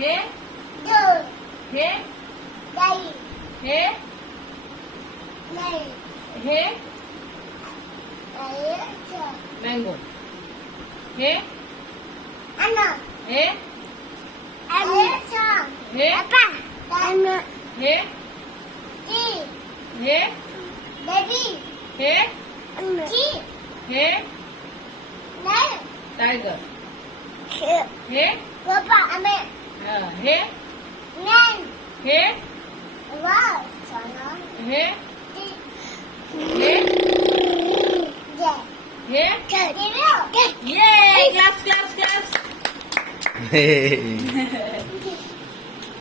हे दूध, हे दही, हे दही, हे दही, मँगो हे अन्न, हे अन्न, हे अन्न, हे ची, हे बेबी, हे ची, हे नाही, टायगर हे, हे पप्पा, आम्ही, हे नाही, हे वाव, सोना, हे ची, हे जे, हे चे, ये क्लास क्लास क्लास हे